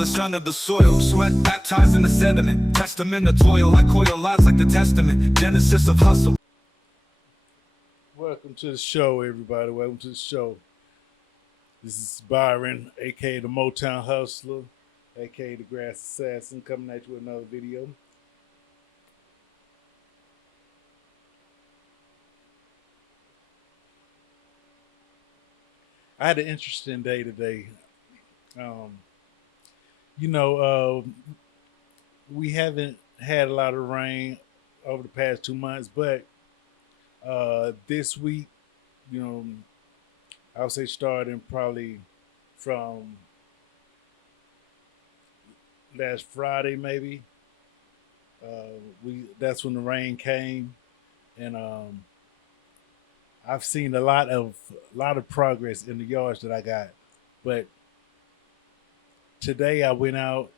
the son of the soil. Sweat baptized in the sediment. Testament of toil. I coil lives like the testament. Genesis of hustle. Welcome to the show, everybody. Welcome to the show. This is Byron, aka the Mow-Town Hustler, aka the Grass Assassin, coming at you with another video. I had an interesting day today. Um, you know, we haven't had a lot of rain over the past 2 months, but this week, you know, I would say starting probably from last Friday, maybe. We That's when the rain came, and I've seen a lot of progress in the yards that I got. But today I went out.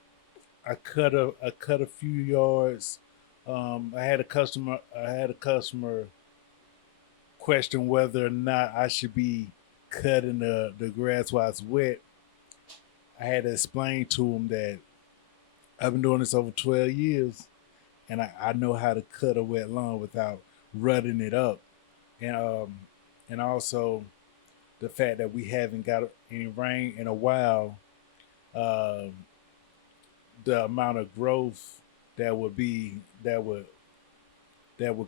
I cut a few yards. I had a customer question whether or not I should be cutting the grass while it's wet. I had to explain to him that I've been doing this over 12 years, and I know how to cut a wet lawn without rutting it up, and also the fact that we haven't got any rain in a while. Um, the amount of growth that would be that would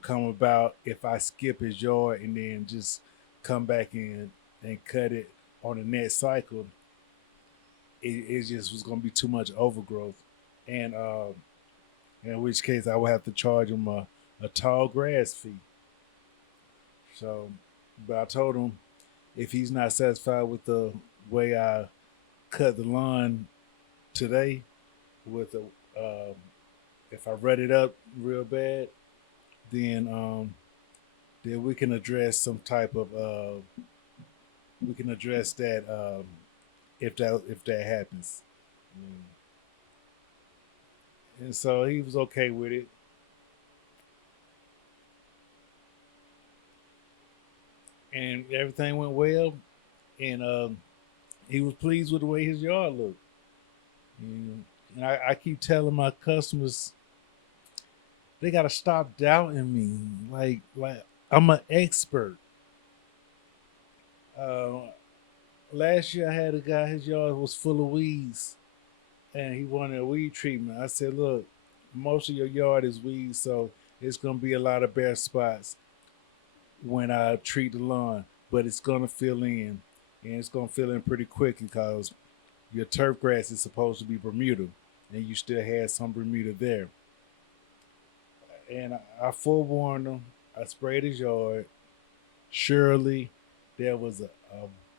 come about if I skip his yard and then just come back in and cut it on the next cycle, it just was going to be too much overgrowth, and in which case I would have to charge him a tall grass fee. So, but I told him if he's not satisfied with the way I cut the lawn today, with the if I rut it up real bad, then then we can address that if that happens. Mm. And so he was okay with it, and everything went well, and he was pleased with the way his yard looked. And I keep telling my customers they gotta stop doubting me. Like I'm an expert. Uh, Last year I had a guy, his yard was full of weeds, and he wanted a weed treatment. I said, look, most of your yard is weeds, so it's gonna be a lot of bare spots when I treat the lawn, but it's gonna fill in, and it's gonna fill in pretty quickly because your turf grass is supposed to be Bermuda, and you still had some Bermuda there. And I forewarned him. I sprayed his yard. Surely, there was a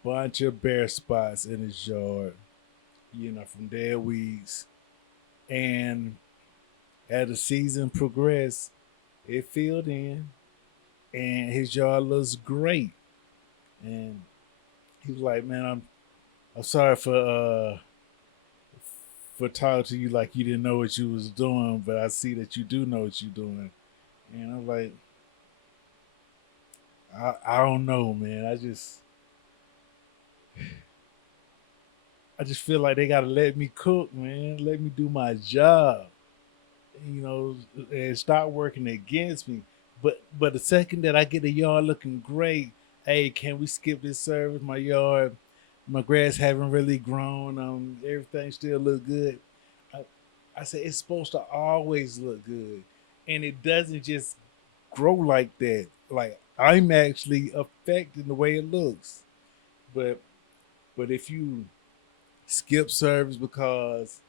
bunch of bare spots in his yard, from dead weeds. And as the season progressed, it filled in, and his yard looks great. And he was like, "Man, I'm sorry for talking to you like you didn't know what you was doing, but I see that you do know what you're doing." And I'm like, I don't know, man. I just feel like they gotta let me cook, man. Let me do my job, you know, and start working against me. But the second that I get the yard looking great, hey, can we skip this service? My grass haven't really grown. Everything still look good. I, I say it's supposed to always look good, and it doesn't just grow like that. Like I'm actually affecting the way it looks. But if you skip service because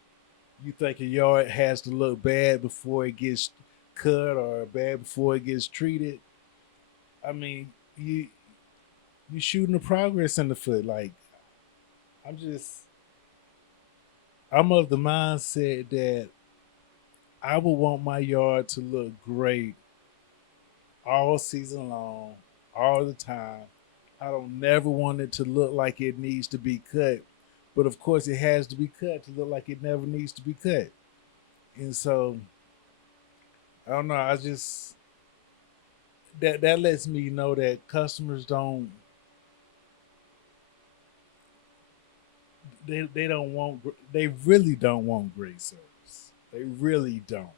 you think your yard has to look bad before it gets cut or bad before it gets treated, I mean you shooting the progress in the foot. Like I'm just I'm of the mindset that I would want my yard to look great all season long, all the time. I don't never want it to look like it needs to be cut. But of course it has to be cut to look like it never needs to be cut. And so I don't know, I just that lets me know that customers they don't want they really don't want great service. They really don't,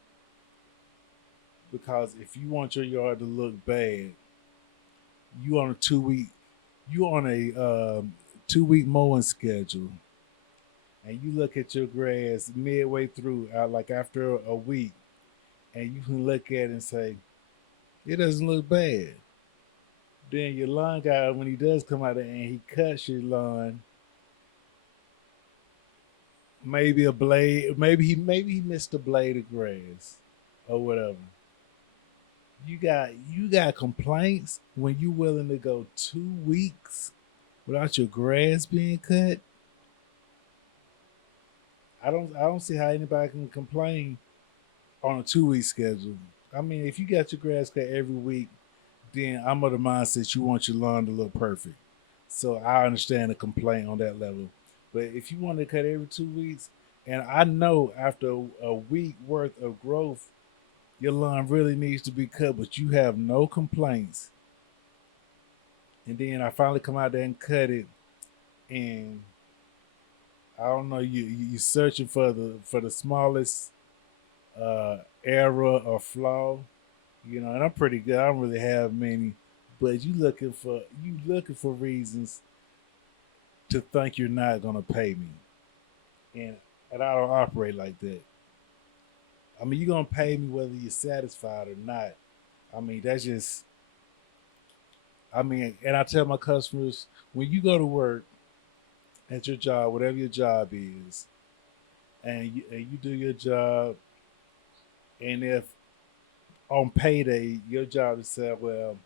because if you want your yard to look bad, you on a 2 week you on a 2 week mowing schedule, and you look at your grass midway through, like after a week, and you can look at it and say it doesn't look bad. Then your lawn guy, when he does come out there and he cuts your lawn, maybe a blade, maybe he missed a blade of grass or whatever. You got complaints when you willing to go 2 weeks without your grass being cut. I don't see how anybody can complain on a 2 week schedule. I mean, if you got your grass cut every week, then I'm of the mindset you want your lawn to look perfect. So I understand the complaint on that level. But if you want to cut every 2 weeks, and I know after a week worth of growth, your lawn really needs to be cut, but you have no complaints. And then I finally come out there and cut it, and I don't know, you searching for the smallest error or flaw, and I'm pretty good. I don't really have many, but you looking for reasons to think you're not gonna pay me, and I don't operate like that. I mean, you're gonna pay me whether you're satisfied or not. I mean, that's just. I mean, and I tell my customers, when you go to work at your job, whatever your job is, and you do your job, and if on payday your job is say, well,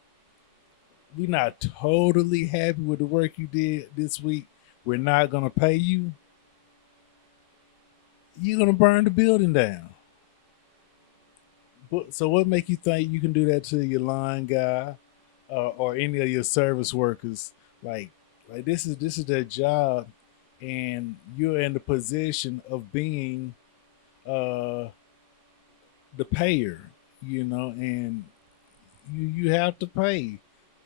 we're not totally happy with the work you did this week, we're not gonna pay you. You're gonna burn the building down. But so what make you think you can do that to your line guy, or any of your service workers? Like, this is their job, and you're in the position of being uh, the payer, and you have to pay.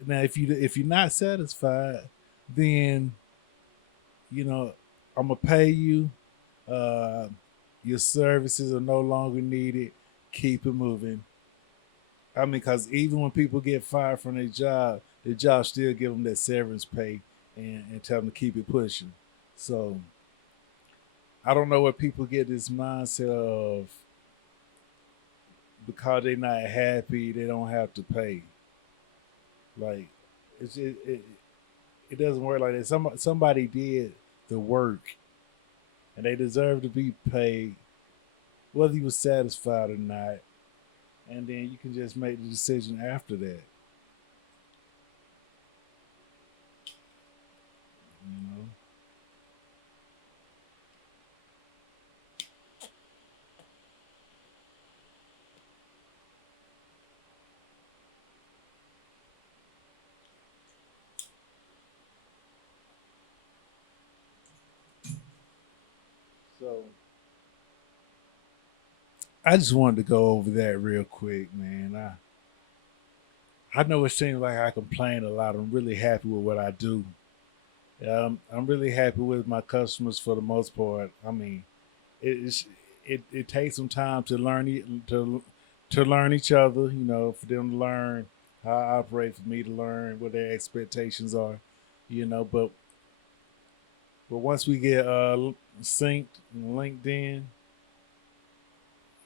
Now, if you're not satisfied, then you know I'm gonna pay you. Uh, your services are no longer needed. Keep it moving. I mean, because even when people get fired from their job still give them that severance pay, and tell them to keep it pushing. So I don't know where people get this mindset of because they're not happy, they don't have to pay. Like, it doesn't work like that. Somebody did the work, and they deserve to be paid, whether you were satisfied or not. And then you can just make the decision after that. You know. So I just wanted to go over that real quick, man. I know it seems like I complain a lot. I'm really happy with what I do. I'm really happy with my customers for the most part. I mean, it's it takes some time to to learn each other. For them to learn how I operate, for me to learn what their expectations are. But once we get synced and linked in,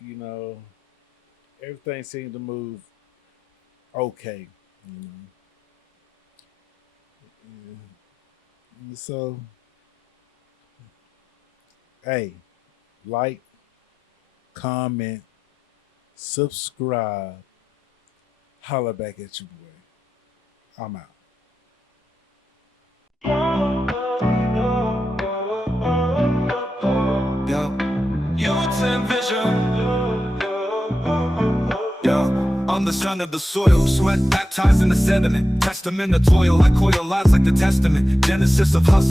you know, everything seemed to move okay. You know, and so hey, like, comment, subscribe, holla back at your boy. I'm out. Yo, youth and vision. Yo, I'm the son of the soil, sweat baptized in the sediment. Testament of toil, I coil lies like the testament. Genesis of hustle.